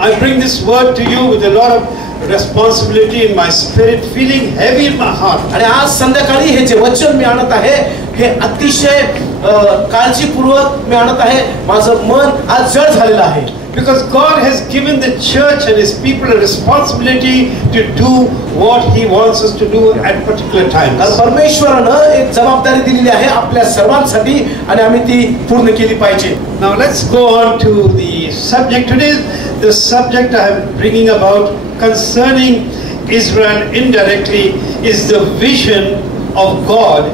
I bring this word to you with a lot of responsibility in my spirit, feeling heavy in my heart. आणि आज संध्याकाळी हे जे वचन मी आणत आहे हे अतिशय काळजीपूर्वक मी आणत आहे. माझं मन आज जड झालेलं आहे. Because God has given the church and His people a responsibility to do what He wants us to do at particular times. परमेश्वरानं एक जबाबदारी दिलेली आहे आपल्या सर्वांसाठी आणि आम्ही ती पूर्ण केली पाहिजे. Now let's go on to the subject today. The subject I am bringing about concerning Israel indirectly is the vision of God,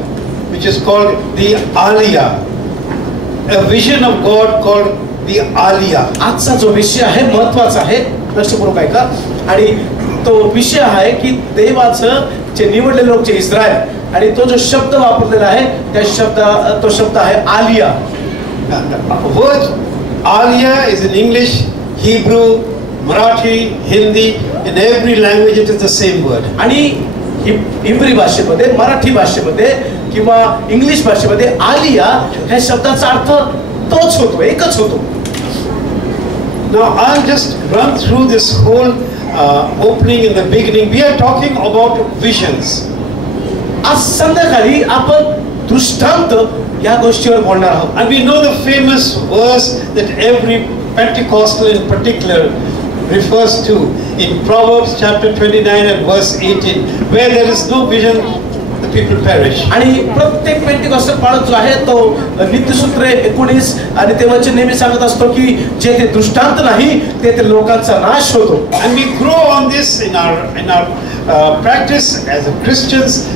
which is called the Aliyah. A vision of God called the Aliyah. आजचा जो विषय आहे महत्त्वाचा आहे. लक्षपूर्वक ऐका. आणि तो विषय आहे की देवाचं जे निवडलेले लोक जे इस्रायल आणि तो जो शब्द वापरलेला आहे तो शब्द आहे Alia. Word Aliyah is in English, Hebrew, Marathi, Hindi. In every language it is the same word. आणि हिब्री भाषेमध्ये, मराठी भाषेमध्ये किंवा इंग्लिश भाषेमध्ये आलिया ह्या शब्दाचा अर्थ तोच होतो, एकच होतो. Now I'll just run through this whole opening in the beginning. We are talking about visions. आज संध्याकाळी आपण दृष्टांत या गोष्टीवर बोलणार आहोत. And we know the famous verse that every Pentecostal in particular refers to in Proverbs chapter 29 and verse 18, where there is no vision, the people perish. आणि प्रत्येक पेंटिकॉस्टल पाळत जो आहे तो नीतिसूत्रे 19 आणि ते वचन नेहमी सांगत असतो की जेथे दृष्टांत नाही तेथे लोकांचा नाश होतो. And we grow on this in our practice as a Christians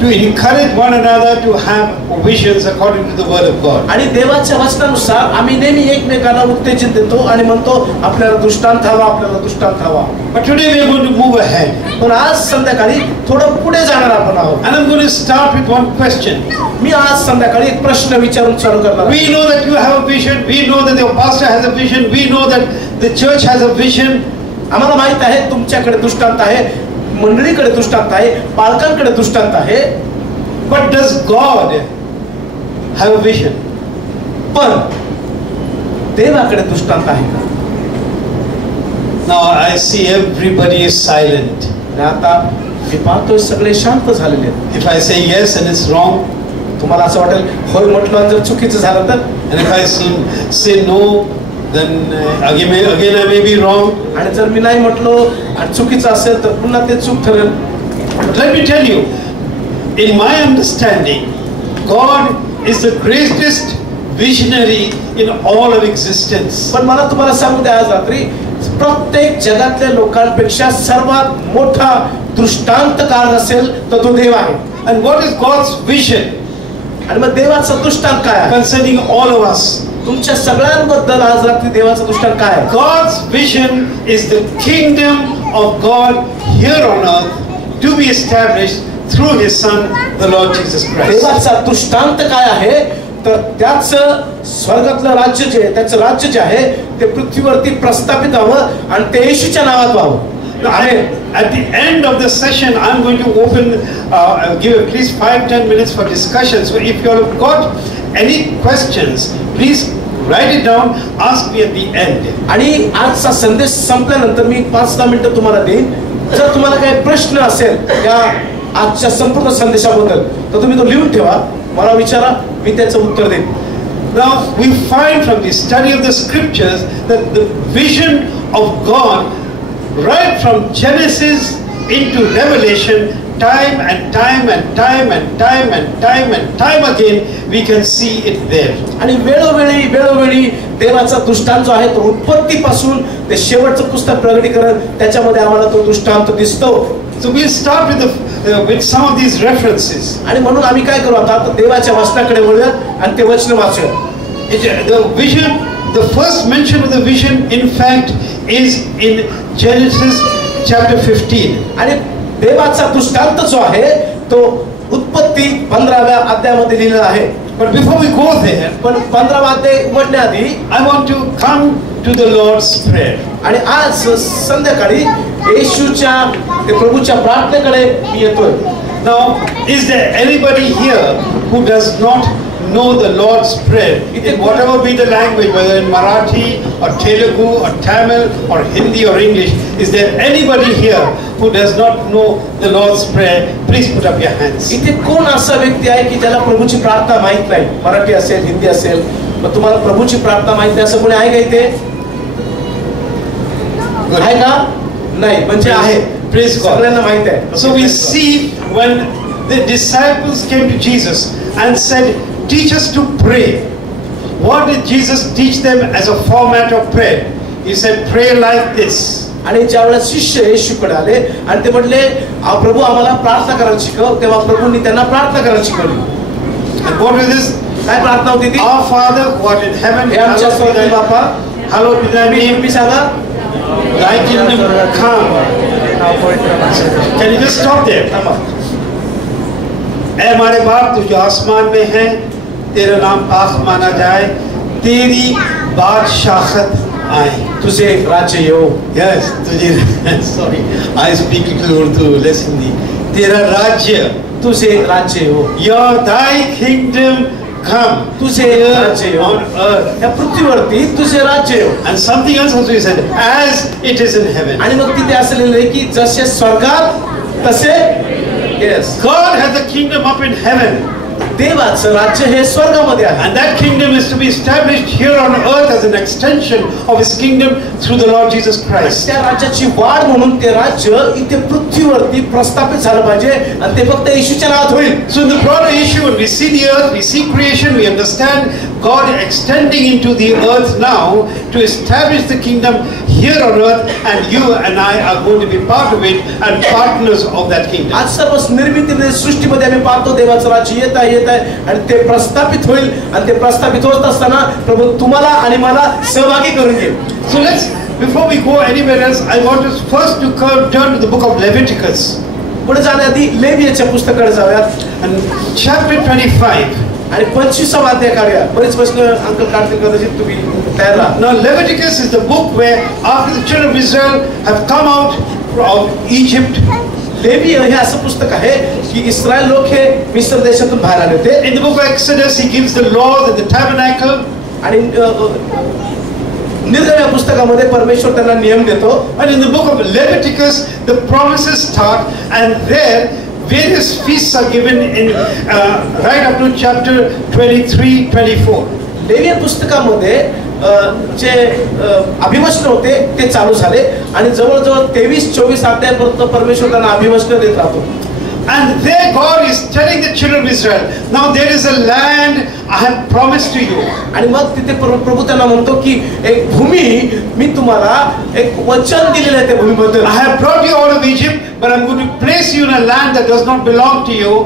to encourage one another to have visions according to the word of God. आणि देवाच्या वचनानुसार आम्ही नेहमी एकमेकांना उत्तेजन देतो आणि म्हणतो आपल्याला दृष्टांत हवा, आपल्याला दृष्टांत हवा. But today we are going to move ahead. पण आज संध्याकाळी थोडं पुढे जाणार आपण आहोत. And I'm going to start with one question. मी आज संध्याकाळी एक प्रश्न विचारून चालू करणार. We know that you have a vision. We know that your pastor has a vision. We know that the church has a vision. आम्हाला माहित आहे तुमच्याकडे दृष्टांत आहे, मंडळीकडे दृष्टांत आहे, बालकांकडे दृष्टांत आहे. But does God have a vision? पण देवाकडे दृष्टांत आहे का? Now I see everybody is silent. आता मी पाहतोय सगळे शांत झालेले आहेत. If I say yes and it's wrong, तुम्हाला असं वाटेल होय म्हटलं आणि जर चुकीचं झालं तर? And if I say no, then again I may be wrong. आणि जर मी नाही म्हटलो आणि चुकीचं असेल तर पुन्हा ते चूक ठरेल. But let me tell you, in my understanding, God is the greatest visionary in all of existence. पण मला तुम्हाला सांगू द्या आज रात्री प्रत्येक जगातल्या लोकांपेक्षा सर्वात मोठा दृष्टांतकार असेल तर तो देव आहे. And what is God's vision? आणि मग देवाचा दृष्टांत काय आहे? Concerning all of us. तुमच्या सगळ्यांबद्दल आज रात्री देवाचा दृष्टांत काय आहे? God's vision is the kingdom of God here on earth to be established through His Son, the Lord Jesus Christ. देवाचा दृष्टांत काय आहे तर त्याचं स्वर्गातलं राज्य जे त्याचं राज्य जे आहे ते पृथ्वीवरती प्रस्थापित व्हावं आणि ते येशूच्या नावात व्हावं. At the end of the session, I'm going to give at least 5-10 minutes for discussion. So if you have got any questions, please write it down. Ask me at the end. आणि आजचा संदेश संपल्यानंतर मी 5-10 मिनिटं तुम्हाला देईन. जर तुम्हाला काही प्रश्न असेल त्या आजच्या संपूर्ण संदेशाबद्दल तर तुम्ही तो लिहून ठेवा, मला विचारा, मी त्याचं उत्तर देईन. Now we find from the study of the scriptures that the vision of God right from Genesis into Revelation, time and time and time and time and time and time again we can see it there. आणि वेळोवेळी देवाचा दृष्टांत जो आहे तो उत्पत्तीपासून ते शेवटचं पुस्तक प्रगटीकरण त्याच्यामध्ये आम्हाला तो दृष्टांत दिसतो. So we'll start with some of these references. आणि म्हणून आम्ही काय करू आता देवाच्या वचनाकडे वळूया आणि ते वचन वाचूया. The vision, the first mention of the vision in fact is in Genesis chapter 15. आणि देवाचा दृष्टांत जो आहे तो उत्पत्ती 15व्या अध्यायामध्ये लिहिलेला आहे. But before we go there, पण 15वा अध्याय उघडण्याआधी I want to come to the Lord's prayer. आणि आज संध्याकाळी येशूच्या ते प्रभूच्या प्रार्थनेकडे मी येतोय. Now, is there anybody here who does not know the Lord's Prayer, in whatever be the language, whether in Marathi or Telugu or Tamil or Hindi or English, is there anybody here who does not know the Lord's Prayer? Please put up your hands. इथे कोण असा व्यक्ती आहे की ज्याला प्रभूची प्रार्थना माहित नाही? मराठी असेल, हिंदी असेल, पण तुम्हाला प्रभूची प्रार्थना माहित नाही असं कोणी आहे का इथे? आहे का? नाही, म्हणजे आहे. Praise God. सगळ्यांना माहित आहे. So we see when the disciples came to Jesus and said, teach us to pray. What did Jesus teach them as a format of prayer? He said, pray like this. आणि ज्यावेळेला शिष्य येशूकडे आले आणि ते म्हटले, प्रभू आम्हाला प्रार्थना करायला शिकव, तेव्हा प्रभूंनी त्यांना प्रार्थना करायला शिकवली. And what is this? काय प्रार्थना होती ती? Our Father who art in heaven, हे आमच्या स्वर्गीय बापा, hallowed be thy name. तुम्ही सांगा. Thy kingdom come. Can you just stop there? ऐ हमारे बाप तू जो आसमान में है, तेरा नाम पाक माना जाए, तेरी बादशाहत आए. तुझे राज्य येओ. Yes, तुझे sorry, I speak little Urdu, less Hindi. तेरा राज्य, तुझे राज्य येओ. Your thy kingdom come. तुझे राज्य येओ on earth. या पृथ्वीवरती तुझे राज्य येओ. And something else also he said, as it is in heaven. आणि मग तिथे असं लिहिलं आहे की जसे स्वर्गात तसे. Yes. God has a kingdom up in heaven. देवाचं राज्य हे स्वर्गामध्ये आहे. And that kingdom is to be established here on earth as an extension of his kingdom through the Lord Jesus Christ. त्या राज्याची वाढ म्हणून ते राज्य इथे पृथ्वीवरती प्रस्थापित झालं पाहिजे आणि ते फक्त येशूच्या नावात होईल. So in the broader issue, when we see the earth, we see creation, we understand God extending into the earth now to establish the kingdom here on earth, and you and I are going to be part of it and partners of that kingdom. आज सर्व निर्मितीमध्ये सृष्टीमध्ये आम्ही पाहतो देवाचं राज्य येत आहे आणि ते प्रस्थापित होईल आणि ते प्रस्थापित होत असताना प्रभू तुम्हाला आणि मला सहभागी करून घेईल. So let's, before we go anywhere else, I want us first to turn to the book of Leviticus. पुढे जाण्याआधी लेवियाच्या पुस्तकाकडे जाऊयात. And chapter 25. आणि 25वा अध्याय काढूया. बरेच प्रश्न अंकल काढतील कदाचित, तुम्ही तयार राहा. Now Leviticus is the book where after the children of Israel have come out of Egypt. लेवीय हे असं पुस्तक आहे की इस्रायल लोक हे मिस्र देशातून बाहेर आले होते. In the book of Exodus he gives the laws and the tabernacle. आणि निर्गमन पुस्तकामध्ये परमेश्वर त्यांना नियम देतो. And in the book of Leviticus the promises start, and there various feasts are given in right up to chapter 23-24. लेवीय पुस्तकामध्ये जे अभिवचन होते ते चालू झाले आणि जवळजवळ 23-24 अध्यायापर्यंत परमेश्वर त्यांना अभिवचन देत राहतो. And there God is telling the children of Israel, now there is a land I have promised to you. आणि मग तिथे प्रभू त्यांना म्हणतो की एक भूमी मी तुम्हाला एक वचन दिलेलं आहे त्या भूमीबद्दल. I have brought you out of Egypt, but I'm going to place you in a land that does not belong to you,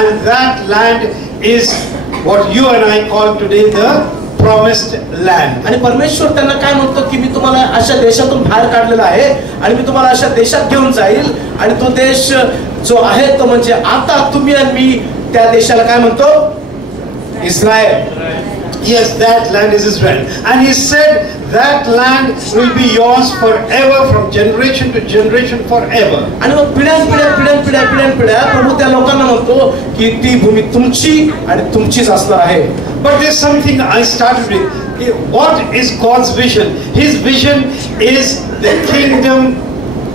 and that land is what you and I call today the promised land. आणि परमेश्वर त्यांना काय म्हणतो की मी तुम्हाला अशा देशातून बाहेर काढलेला आहे आणि मी तुम्हाला अशा देशात घेऊन जाईल आणि तो देश जो आहे तो म्हणजे आता तुम्ही आणि मी त्या देशाला काय म्हणतो? Israel. Yes, that land is Israel. And he said that land will be yours forever, from generation to generation, forever. आणि मग पिढ्यान प्रभू त्या लोकांना म्हणतो की ती भूमी तुमची आणि तुमचीच असणार आहे. But there's something I started with. What is God's vision? His vision is the kingdom,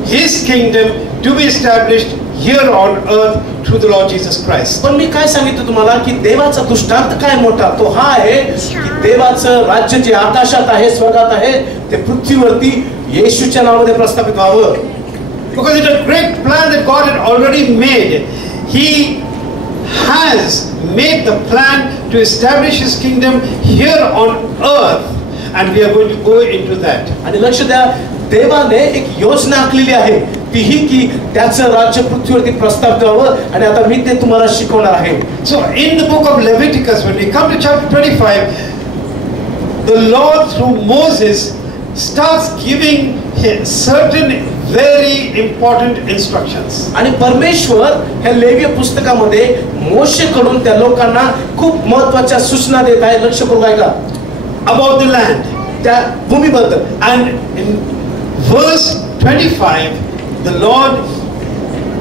his kingdom to be established here on earth through the Lord Jesus Christ. पण मी काय सांगितलं तुम्हाला की देवाचा दृष्टांत काय मोठा तो हा आहे की देवाचं राज्य जे आकाशात आहे स्वर्गात आहे ते पृथ्वीवरती येशूच्या नावामध्ये प्रस्थापित व्हावं. Because it's a great plan that God had already made. He has made the plan to establish his kingdom here on earth, and we are going to go into that. आणि लक्ष द्या, देवाने एक योजना आखलेली आहे तीही की त्याचं राज्य पृथ्वीवरती प्रस्थापित व्हावं आणि आता मी ते तुम्हाला शिकवणार आहे. So in the book of Leviticus, when we come to chapter 25, the Lord through Moses starts giving certain very important instructions. आणि परमेश्वर ह्या लेवीय पुस्तकामध्ये मोशेकडून त्या लोकांना खूप महत्त्वाच्या सूचना देत आहे. लक्ष करून ऐका. About the land, त्या भूमीबद्दल. and in verse 25 the Lord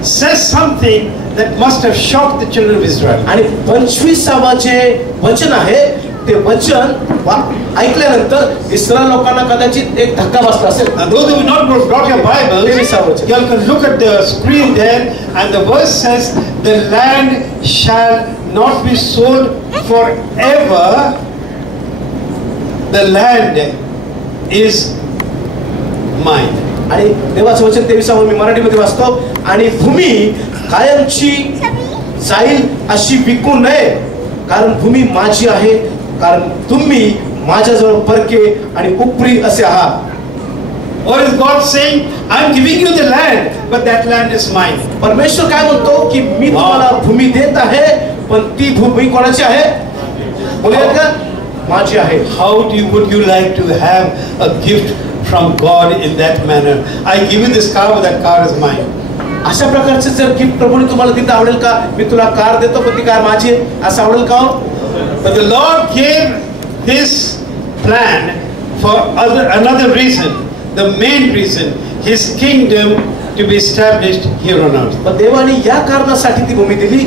says something that must have shocked the children of Israel. आणि 25वे जे वचन आहे ते वचन ऐकल्यानंतर इस्रायल लोकांना कदाचित एक धक्का बसला असेल. And those who have not brought your Bible, you can look at the screen there, and the verse says, "The land shall not be sold forever. The land is mine." आणि देवाचं वचन 23 मी मराठीमध्ये वाचतो. आणि भूमी कायमची जाईल अशी विकू नये, कारण भूमी माझी आहे, कारण तुम्ही माझ्याजवळ परके आणि उपरी असे आहात. What is God saying? I'm giving you the land, but that land is mine. परमेश्वर काय म्हणतो की मी तुम्हाला भूमी देत आहे, पण ती भूमी कोणाची आहे? बोलूया का? माझी आहे. How would you like to have a gift from God in that manner? I give you this car, but that car is mine. अशा प्रकारचे जर गिफ्ट प्रभूने तुम्हाला दिलं आवडेल का? मी तुला कार देतो पण ती कार माझी आहे, असं आवडेल का? But the Lord gave this plan for another reason, the main reason, His kingdom to be established here on earth. पण देवाने या कारणासाठी ती भूमी दिली.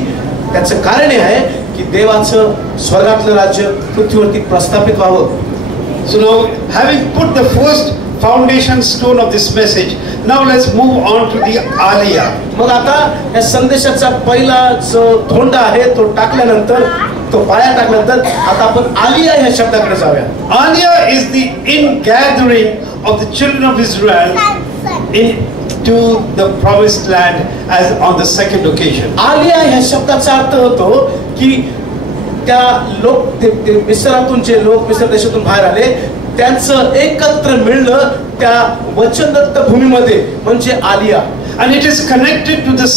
त्याचं कारण हे आहे की देवाचं स्वर्गातलं राज्य पृथ्वीवरती प्रस्थापित व्हावं. So now, having put the first foundation stone of this message, now let's move on to the aliyah. मग आता या संदेशाचा पहिला जो धोंडा आहे तो टाकल्यानंतर, तो पाया टाकल्यानंतर आता आपण आलिया ह्या शब्दाकडे जाऊया. Aliyah is the ingathering of the children of Israel into the promised land as on the second occasion. Alia ह्या शब्दाचा अर्थ होतो की त्या लोक मिस्रातून जे लोक मिस्र देशातून बाहेर आले त्यांचं एकत्र मिळणं त्या वचनदत्त भूमीमध्ये म्हणजे Alia. And it is connected to this.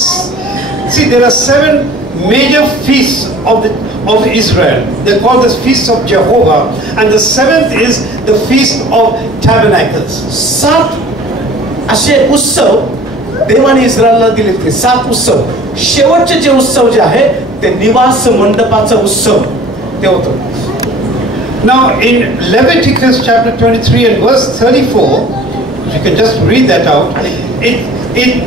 See, there are 7 major feasts of Israel. They call this feast of Jehovah, and the 7th is the feast of tabernacles. 7 असे उत्सव देवाने इस्रायलला दिले. ते 7 उत्सव. शेवटचे जे उत्सव जे आहे ते निवास मंडपाचा उत्सव ते होतं. Now in Leviticus chapter 23 and verse 34, you can just read that out. It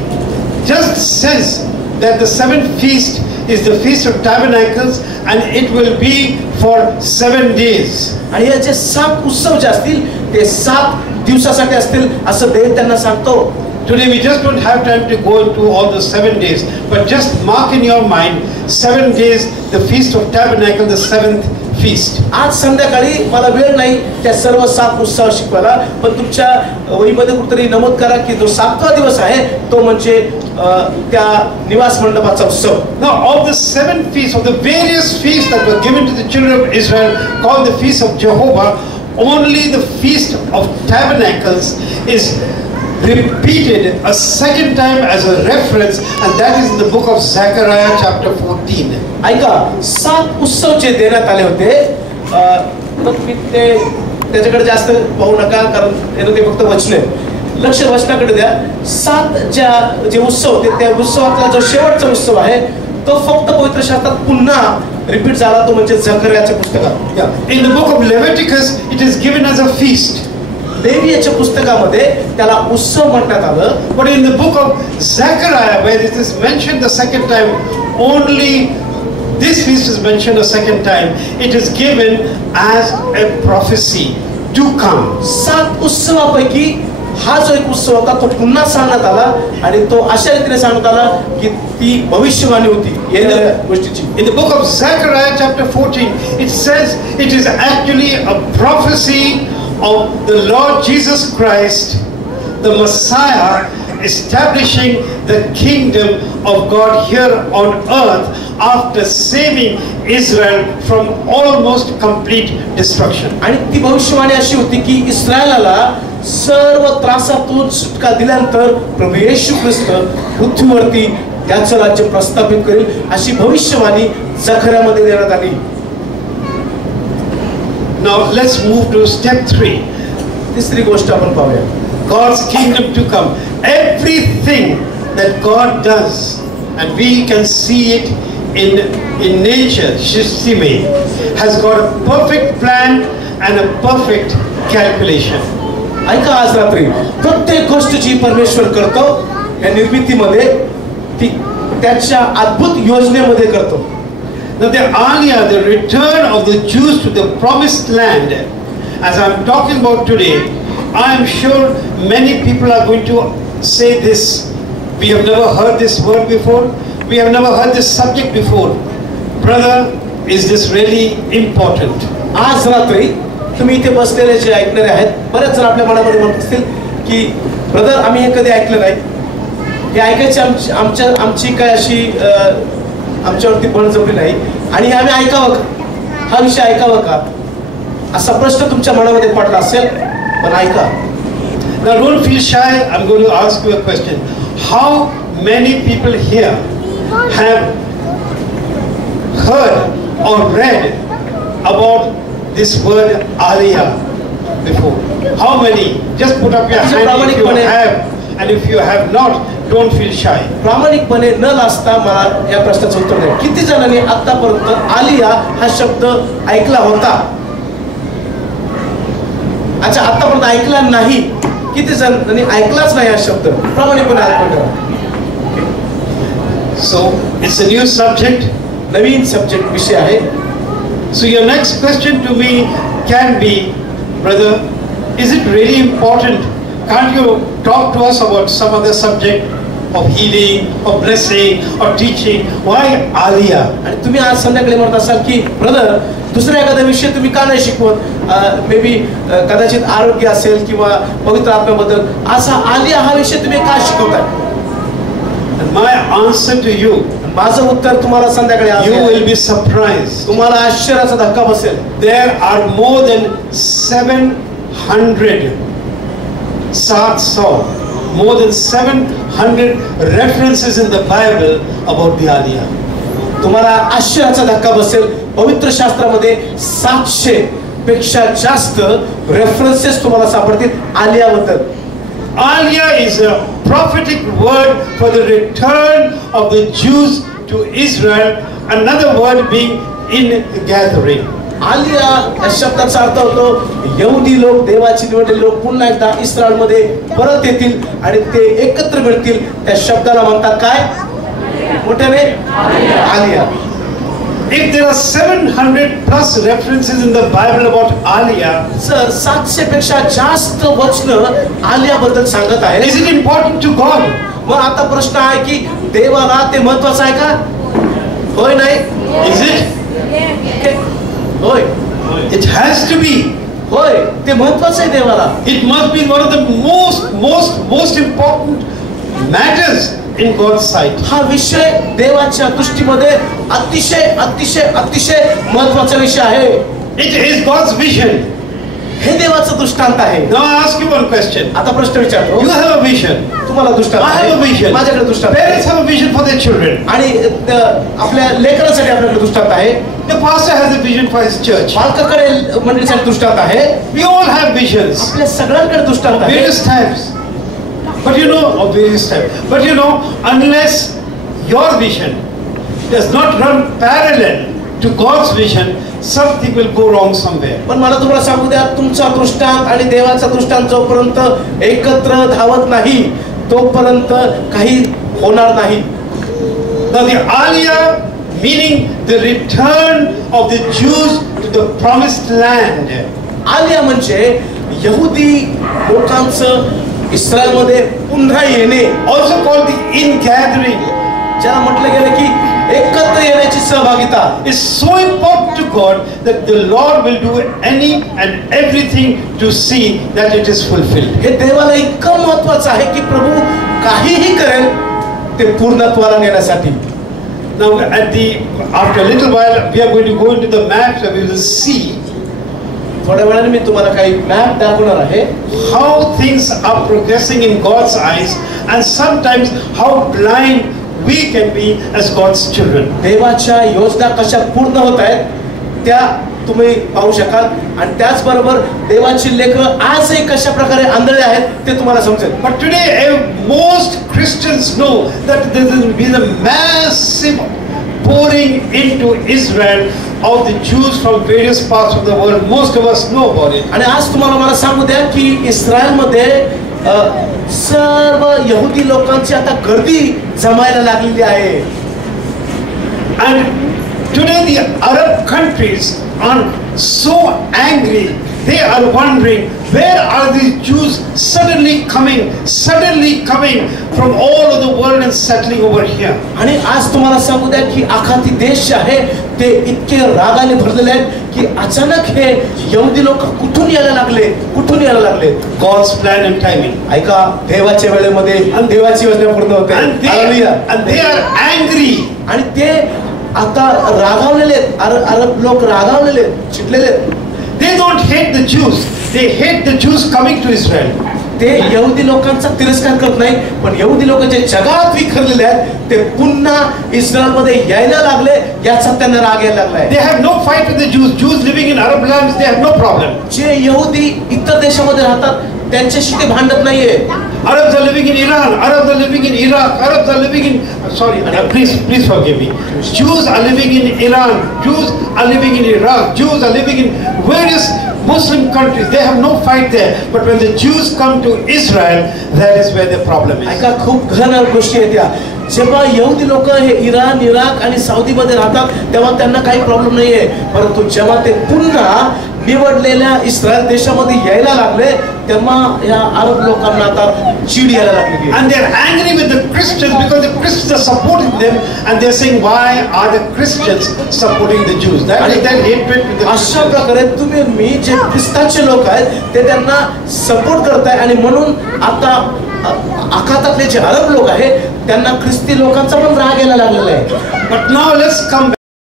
just says that the 7th feast is the feast of tabernacles, and it will be for 7 days. आणि हे जे 7 उत्सव जे असतील ते 7 दिवसासाठी असतील असं देव त्यांना सांगतो. Today we just don't have time to go into all the 7 days, but just mark in your mind 7 days, the feast of tabernacle, the 7th feast. आज संध्याकाळी मला वेळ नाही त्या सर्व 7 उत्सव शिकवायला, पण तुमच्या वहीमध्ये कुठेतरी नमूद करा की जो 7वा दिवस आहे तो म्हणजे त्या निवास मंडपाचा उत्सव. Now of the 7 feasts, of the various feasts that were given to the children of Israel called the feast of Jehovah, only the feast of tabernacles is repeated a second time as a reference, and that is in the book of Zechariah chapter 14. ऐका, 7 उत्सव जे देण्यात आले होते, पण मी ते त्याच्याकडे जास्त पाहू नका कारण ते फक्त वचने. लक्ष वचनाकडे द्या. 7 जे उत्सव होते त्या उत्सवातला जो शेवटचा उत्सव आहे तो फक्त पवित्र शास्त्रात पुन्हा रिपीट झाला, तो म्हणजे झकर्याच्या पुस्तकात. In the book of Leviticus it is given as a feast. लेवीयाच्या पुस्तकामध्ये त्याला उत्सव म्हणण्यात आलं. But in the book of Zechariah, where it is mentioned the second time, only this feast is mentioned a second time. It is given as a prophecy to come. 7 उत्सवापैकी हा जो एक उत्सव होता तो पुन्हा सांगण्यात आला आणि तो अशा रीतीने सांगण्यात आला की ती भविष्यवाणी होती येणाऱ्या गोष्टीची. In the book of Zechariah chapter 14 it says it is actually a prophecy of the Lord Jesus Christ, the Messiah, establishing the kingdom of God here on earth after saving Israel from almost complete destruction. आणि ती भविष्यवाणी अशी होती की इस्रायलाला सर्व त्रासातून सुटका दिल्यानंतर प्रभू येशू ख्रिस्त पृथ्वीवरती त्याचं राज्य प्रस्थापित करेल अशी भविष्यवाणी जखऱ्यामध्ये देण्यात आली. Now let's move to step 3. तिसरी गोष्ट आपण पाहूया. God's kingdom to come. Everything that God does, and we can see it in nature, Shishime, has got a perfect plan and a perfect calculation. ऐका, आज रात्री प्रत्येक गोष्ट जी परमेश्वर करतो या निर्मितीमध्ये ती त्याच्या अद्भुत योजनेमध्ये करतो. Now the Aliyah, the return of the Jews to the promised land, as I'm talking about today, I am sure many people are going to say this. We have never heard this word before. We have never heard this subject before. Brother, is this really important? आज रात्री तुम्ही इथे बसलेले जे ऐकणारे आहेत, बरेच जण आपल्या मनामध्ये म्हणत असतील की ब्रदर, आम्ही हे कधी ऐकलं नाही, हे ऐकायची आमची काय अशी आमच्यावरती बळजबरी नाही, आणि आम्ही ऐकावं का, हा विषय ऐकावा का, असा प्रश्न तुमच्या मनामध्ये पडला असेल. पण ऐका. Now don't feel shy. I'm going to ask you a question. How many people here have heard or read about this word Aliyah before? How many? Just put up your hand if you have, and if you have not, don't feel shy. प्रामाणिकपणे न लाजता मला या प्रश्नाचं उत्तर द्या. किती जणांनी आतापर्यंत आलिया हा शब्द ऐकला होता? अच्छा, आतापर्यंत ऐकला नाही. किती जणांनी ऐकलाच नाही हा शब्द? प्रामाणिकपणे ऐकलं. So it's a new subject. Naveen subject विषय आहे. So your next question to me can be, brother, is it really important? Can't you talk to us about some other subject of healing, of blessing, of teaching? Why Aliyah? आणि तुम्ही आज संध्याकाळी म्हणत असाल की brother, दुसरा एखादा विषय तुम्ही का नाही शिकवत? मे बी कदाचित आरोग्य असेल किंवा पवित्र आत्म्याबद्दल, असा आलिया हा विषय तुम्ही का शिकवताय? And my answer to you, माझं उत्तर तुम्हाला संध्याकाळी, you will be surprised. तुम्हाला आश्चर्याचा धक्का बसेल. There are more than 700 more than 700 references in the Bible about the Aliyah. तुम्हाला आश्चर्याचा धक्का बसेल. पवित्र शास्त्रामध्ये 700 पेक्षा जास्त रेफरन्सेस तुम्हाला सापडतील आलियाबद्दल. Aliyah is a prophetic word for the return of the Jews to Israel. Another word being ingathering. Alia या शब्दाचा अर्थ होतो यहुदी लोक, देवाची निवडलेले लोक पुन्हा एकदा इस्रायलमध्ये परत येतील आणि ते एकत्र मिळतील. त्या शब्दाला म्हणतात काय? मोठ्याने Alia. If there are 700 plus references in the Bible about Aliyah, sir 700 पेक्षा जास्त वचन आलियाबद्दल सांगत आहे. is it important to God? मग आता प्रश्न आहे की देवाला ते महत्त्वाचं आहे का? होय नाही? Is it? होय. It has to be. होय, ते महत्त्वाचं आहे देवाला. It must be one of the most important matters in God's sight. हा विषय देवाच्या दृष्टीमध्ये अतिशय अतिशय अतिशय महत्त्वाचा विषय आहे. It is God's vision. हे देवाचं दृष्टांत आहे. Now I ask you one question. आता प्रश्न विचारतो. You have a vision. तुम्हाला दृष्टांत I आहे. have a vision. माझ्याकडे दृष्टांत आहे. Parents have a vision for their children. आणि आपल्या लेकरांसाठी आपल्याकडे दृष्टांत आहे. The pastor has a vision for his church. पालकाकडे मंडळीसाठी दृष्टांत आहे. We all have visions. आपल्या सगळ्यांकडे दृष्टांत आहे. Various types. But you know, of various types. But you know, unless your vision does not run parallel to God's vision, something will go wrong somewhere. पण मला तुम्हाला सांगू द्या, तुमचा दृष्टांत आणि देवाचा दृष्टांत जोपर्यंत एकत्र धावत नाही तोपर्यंत काही होणार नाही. Now the Aliyah, meaning the return of the Jews to the promised land. Alia म्हणजे यहुदी लोकांचं इस्रायलमध्ये पुन्हा येणे. Also called the ingathering. ज्याला म्हटलं गेलं की एकत्र येण्याची सहभागिता. Is so important to God that the Lord will do any and everything to see that it is fulfilled. हे देवाला इतकं महत्त्वाचं आहे की प्रभू काहीही करेल ते पूर्णत्वाला नेण्यासाठी. Now after a little while we are going to go into the map and we will see थोड्या वेळाने मी तुम्हाला काही मॅप दाखवणार आहे. how things are progressing in God's eyes and sometimes how blind we can be as God's children. देवाच्या योजना कशा पूर्ण होत आहेत त्या तुम्ही पाहू शकाल आणि त्याचबरोबर देवाची लेकरं आजही कशा प्रकारे आंधळे आहेत ते तुम्हाला समजेल. But today most Christians know that there has been a massive pouring into Israel of the Jews from various parts of the world. Most of us know about it. आणि आज तुम्हाला मला सांगू द्या की इस्रायलमध्ये सर्व यहुदी लोकांची आता गर्दी जमायला लागलेली आहे. And today the Arab countries are so angry. They are wondering, where are these Jews suddenly coming from all over the world and settling over here? आणि आज तुम्हाला सांगू द्या की आखाती देश आहे ते इतके रागाने भरलेले आहेत की अचानक हे यहुदी लोक कुठून यायला लागले. God's plan and timing. ऐका, देवाच्या वेळेमध्ये देवाची योजना पूर्ण होते. And they are angry. आणि ते आता रागावलेले आहेत. अरब लोक रागावलेले आहेत, चिडलेले आहेत. They don't hate the Jews. They hate the Jews coming to Israel. ते यहुदी लोकांचा तिरस्कार करत नाही, पण यहुदी लोक जे जगात विखरलेले आहेत ते पुन्हा इस्रायलमध्ये यायला लागले, याचा त्यांना राग यायला लागलाय. They have no fight with the Jews. Jews living in Arab lands, they have no problem. जे यहुदी इतर देशामध्ये राहतात त्यांच्याशी ते भांडत नाहीये. Arabs are living in Iran, Arabs are living in Iraq, Arabs are living in, please forgive me. Jews are living in Iran, Jews are living in Iraq, Jews are living in various Muslim countries. They have no fight there. But when the Jews come to Israel, that is where the problem is. ऐका, खूप घन गोष्टी आहेत या. जेव्हा यहुदी लोक हे इराण, इराक आणि सौदीमध्ये राहतात तेव्हा त्यांना काही प्रॉब्लेम नाहीये, परंतु जेव्हा ते पुन्हा निवडलेल्या इस्रायल देशामध्ये यायला लागले तेव्हा या अरब लोकांना आता चीड यायला लागली. And they are angry with the Christians because the Christians are supporting them, and they are saying, why are the Christians supporting the Jews? That is their hatred with the अशा Christians. प्रकारे तुम्ही मी जे ख्रिस्ताचे लोक आहेत ते त्यांना support करताय आणि म्हणून आता आखातातले जे अरब लोक आहेत त्यांना ख्रिस्ती लोकांचा पण राग यायला लागलेला आहे. But now let's come